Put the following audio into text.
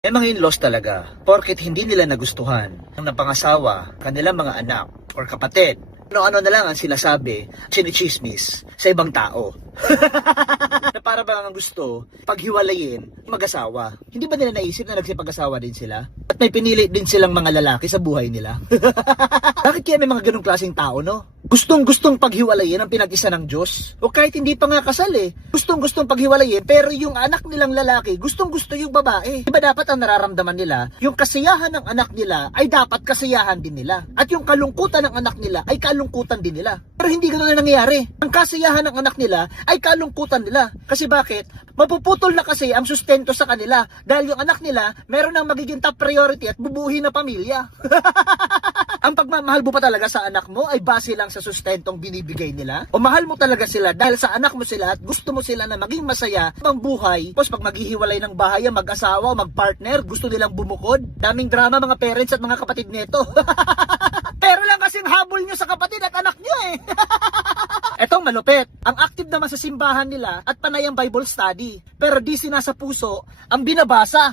May mga in-laws talaga, porket hindi nila nagustuhan ang napangasawa, kanilang mga anak or kapatid. Ano-ano na lang ang sinasabi, chinichismis sa ibang tao. Na para bang ang gusto, paghiwalayin, mag-asawa. Hindi ba nila naisip na nagsipag-asawa din sila? At may pinili din silang mga lalaki sa buhay nila? Bakit kaya may mga ganong klaseng tao, no? Gustong-gustong paghiwalayin ang pinag-isa ng Diyos. O kahit hindi pa nga kasal Gustong-gustong paghiwalayin, pero yung anak nilang lalaki, gustong-gusto yung babae. Diba dapat ang nararamdaman nila, yung kasiyahan ng anak nila ay dapat kasiyahan din nila. At yung kalungkutan ng anak nila ay kalungkutan din nila. Pero hindi ganoon na nangyayari. Ang kasiyahan ng anak nila ay kalungkutan nila. Kasi bakit? Mapuputol na kasi ang sustento sa kanila. Dahil yung anak nila, meron ng magiging top priority at bubuhin na pamilya. Ang pagmamahal mo pa talaga sa anak mo ay base lang sa sustentong binibigay nila? O mahal mo talaga sila dahil sa anak mo sila at gusto mo sila na maging masaya ang buhay? Tapos pag maghihiwalay ng bahay, mag-asawa o mag-partner, gusto nilang bumukod? Daming drama mga parents at mga kapatid nito. Pero lang kasing habol nyo sa kapatid at anak nyo Etong malupit, ang active naman sa simbahan nila at panay ang Bible study. Pero di sinasa puso ang binabasa.